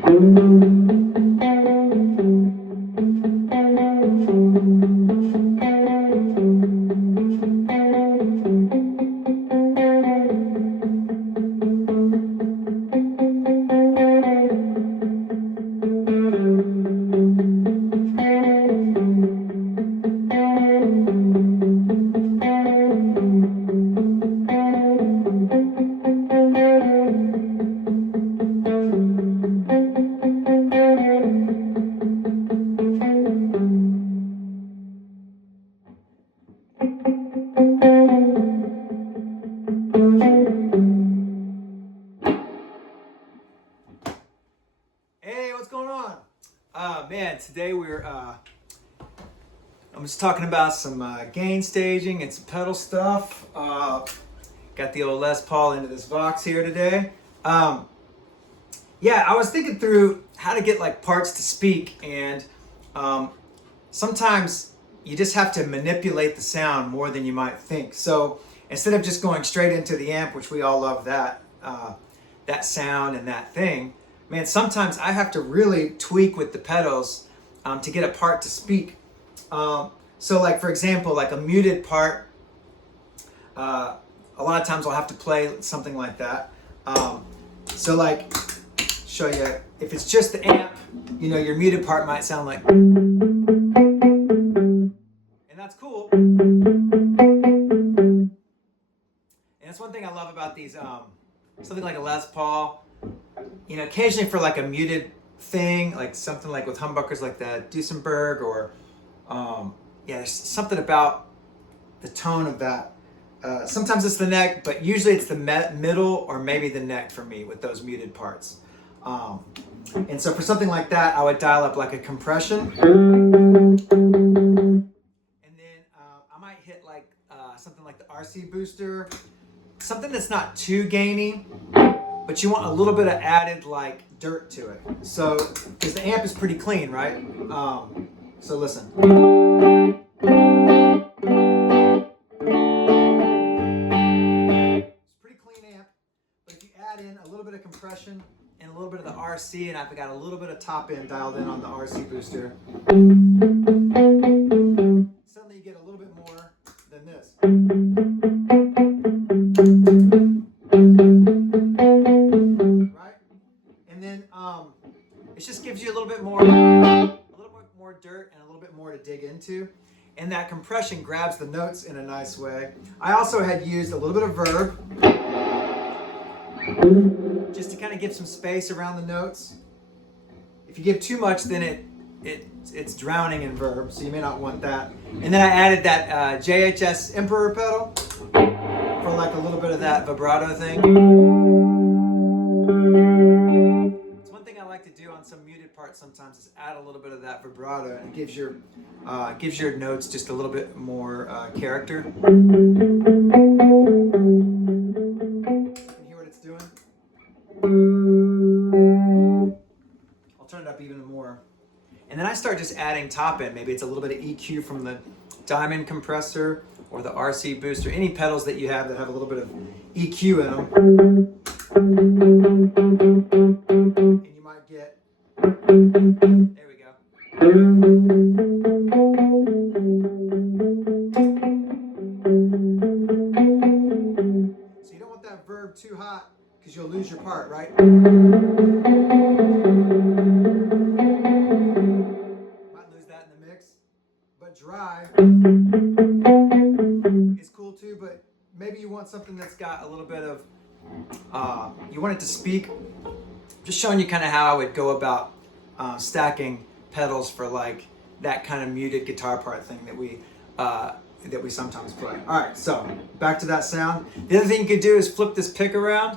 Hey, what's going on? Man, today I'm just talking about some gain staging and some pedal stuff. Got the old Les Paul into this Vox here today. Yeah, I was thinking through how to get like parts to speak, and sometimes you just have to manipulate the sound more than you might think. So instead of just going straight into the amp, which we all love that sound and that thing, man, sometimes I have to really tweak with the pedals to get a part to speak. So like, for example, like a muted part, a lot of times I'll have to play something like that. So like, show you, if it's just the amp, you know, your muted part might sound like, and that's cool. And that's one thing I love about these, something like a Les Paul, you know, occasionally for like a muted thing, like something like with humbuckers like the Duesenberg, or yeah, there's something about the tone of that. Sometimes it's the neck, but usually it's the middle or maybe the neck for me with those muted parts. And so for something like that, I would dial up like a compression. And then I might hit like something like the RC booster, something that's not too gainy, but you want a little bit of added like dirt to it. So, because the amp is pretty clean, right? So listen. It's a pretty clean amp, but if you add in a little bit of compression and a little bit of the RC, and I've got a little bit of top end dialed in on the RC booster, suddenly you get a little bit more than this. Right? And then it just gives you a little bit more dirt and a little bit more to dig into. And that compression grabs the notes in a nice way. I also had used a little bit of verb just to kind of give some space around the notes. If you give too much, then it's drowning in verb, so you may not want that. And then I added that JHS Emperor pedal for like a little bit of that vibrato thing. It's one thing I like to do on some muted parts sometimes is add a little bit of that vibrato, and it gives your notes just a little bit more character. You can hear what it's doing. I'll turn it up even more. And then I start just adding top end. Maybe it's a little bit of EQ from the diamond compressor or the RC booster, any pedals that you have that have a little bit of EQ in them. And you might get, there we go. So you don't want that verb too hot because you'll lose your part, right? Might lose that in the mix. But dry is cool too, but maybe you want something that's got a little bit of, you want it to speak. Just showing you kind of how I would go about stacking pedals for like that kind of muted guitar part thing that we sometimes play. All right, so back to that sound. The other thing you could do is flip this pick around.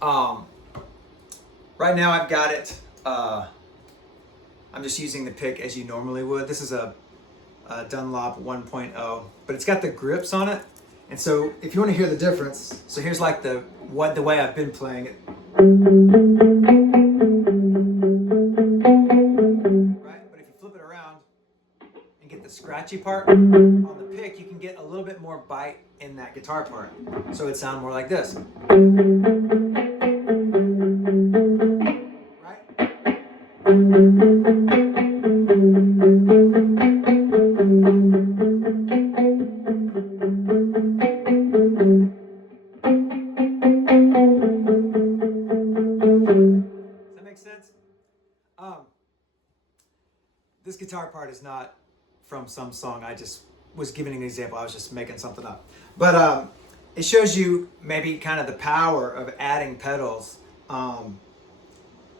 Right now I've got it, I'm just using the pick as you normally would. This is a Dunlop 1.0, but it's got the grips on it. And so if you want to hear the difference, so here's like the way I've been playing it. Right? But if you flip it around and get the scratchy part on the pick, you can get a little bit more bite in that guitar part. So it sounds more like this. Right? Does that make sense? Um, this guitar part is not from some song. I just was giving an example. I was just making something up. But it shows you maybe kind of the power of adding pedals.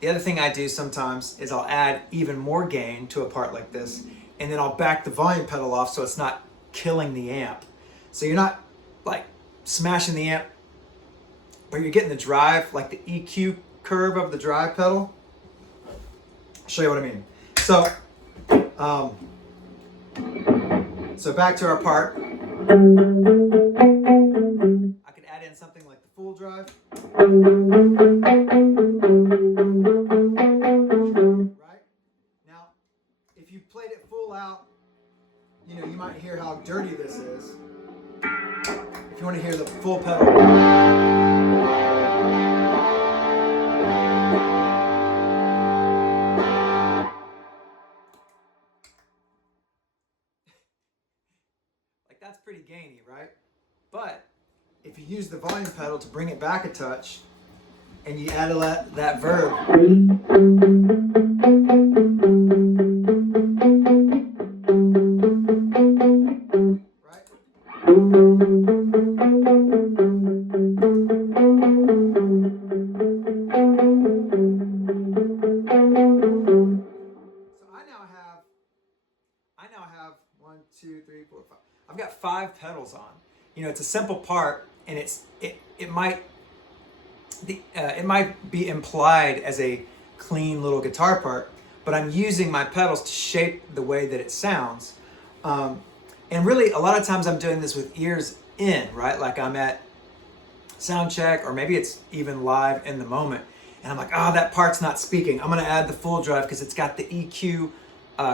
The other thing I do sometimes is I'll add even more gain to a part like this, and then I'll back the volume pedal off so it's not killing the amp. So you're not like smashing the amp, but you're getting the drive, like the EQ curve of the drive pedal. I'll show you what I mean. So, so back to our part. I could add in something like the full drive. Right? Now, if you played it full out, you know, you might hear how dirty this is. If you want to hear the full pedal. Like that's pretty gainy, right? But if you use the volume pedal to bring it back a touch, and you add that verb, right? So I now have 1, 2, 3, 4, 5. I've got 5 pedals on. You know, it's a simple part, and it might be implied as a clean little guitar part, but I'm using my pedals to shape the way that it sounds. And really, a lot of times I'm doing this with ears in, right? Like I'm at sound check, or maybe it's even live in the moment, and I'm like, oh, that part's not speaking. I'm gonna add the full drive because it's got the EQ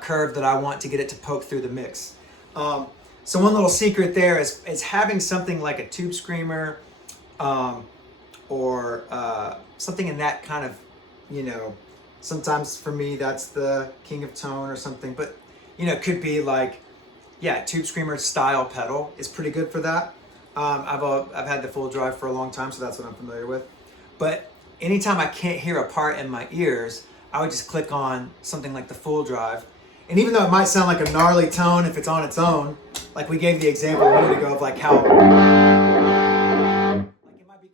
curve that I want to get it to poke through the mix. So one little secret there is having something like a tube screamer, or something in that kind of, you know, sometimes for me that's the King of Tone or something, but you know, it could be like, yeah, tube screamer style pedal is pretty good for that. I've had the full drive for a long time, so that's what I'm familiar with. But anytime I can't hear a part in my ears, I would just click on something like the full drive. And even though it might sound like a gnarly tone if it's on its own, like we gave the example a minute ago of like how, like it might be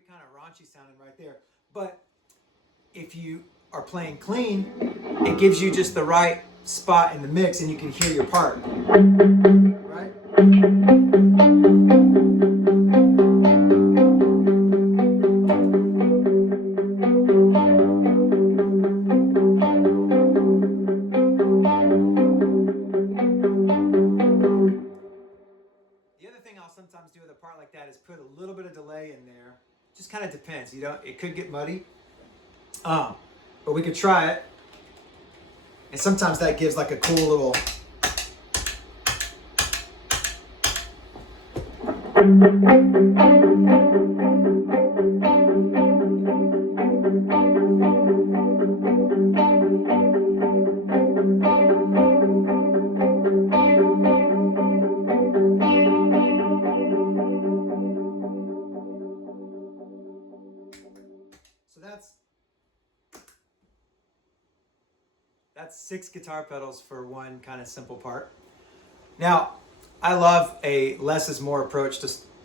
kind of raunchy sounding right there. But if you are playing clean, it gives you just the right spot in the mix, and you can hear your part, right? The other thing I'll sometimes do with a part like that is put a little bit of delay in there. Just kind of depends. You know, it could get muddy, but we could try it. And sometimes that gives like a cool little. So that's 6 guitar pedals for one kind of simple part. Now, I love a less is more approach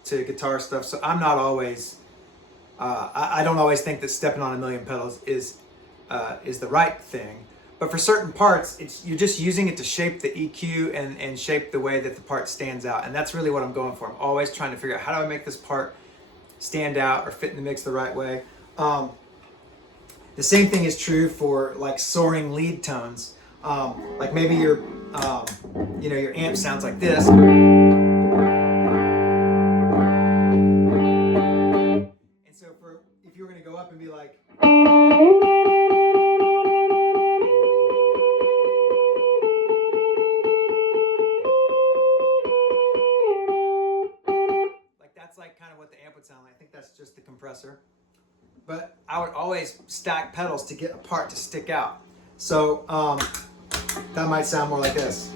to guitar stuff, so I'm not always, I don't always think that stepping on a million pedals is the right thing. But for certain parts, you're just using it to shape the EQ and shape the way that the part stands out. And that's really what I'm going for. I'm always trying to figure out how do I make this part stand out or fit in the mix the right way. The same thing is true for like soaring lead tones. Like maybe your amp sounds like this. And so if you were going to go up and be like, that's like kind of what the amp would sound like. I think that's just the compressor. But I would always stack pedals to get a part to stick out. So that might sound more like this.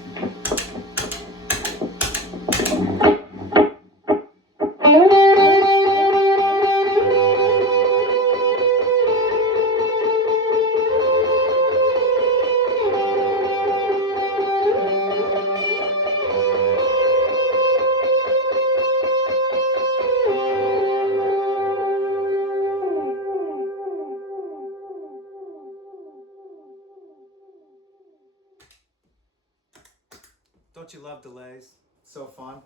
Don't you love delays? So fun.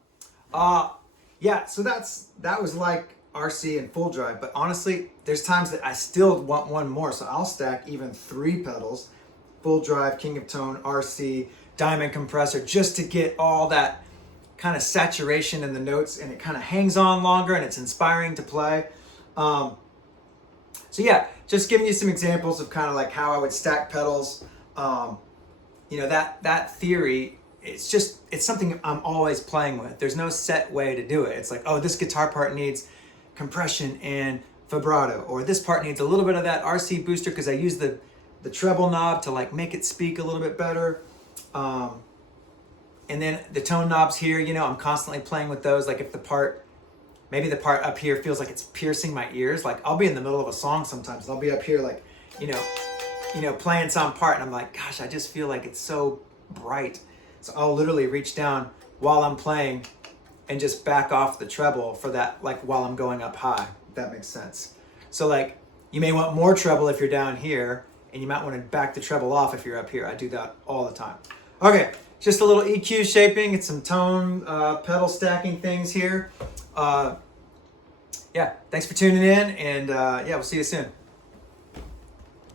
Yeah, so that was like RC and full drive, but honestly, there's times that I still want one more, so I'll stack even 3 pedals, full drive, King of Tone, RC, diamond compressor, just to get all that kind of saturation in the notes, and it kind of hangs on longer and it's inspiring to play. So yeah, just giving you some examples of kind of like how I would stack pedals. That theory, it's something I'm always playing with. There's no set way to do it. It's like, oh, this guitar part needs compression and vibrato, or this part needs a little bit of that RC booster because I use the treble knob to like make it speak a little bit better. And then the tone knobs here, I'm constantly playing with those. Like if maybe the part up here feels like it's piercing my ears. Like I'll be in the middle of a song sometimes. I'll be up here like, playing some part, and I'm like, gosh, I just feel like it's so bright. So I'll literally reach down while I'm playing and just back off the treble for that, like while I'm going up high, if that makes sense. So like you may want more treble if you're down here, and you might want to back the treble off if you're up here. I do that all the time. Okay, just a little EQ shaping. It's some tone pedal stacking things here. Yeah, thanks for tuning in, and yeah, we'll see you soon.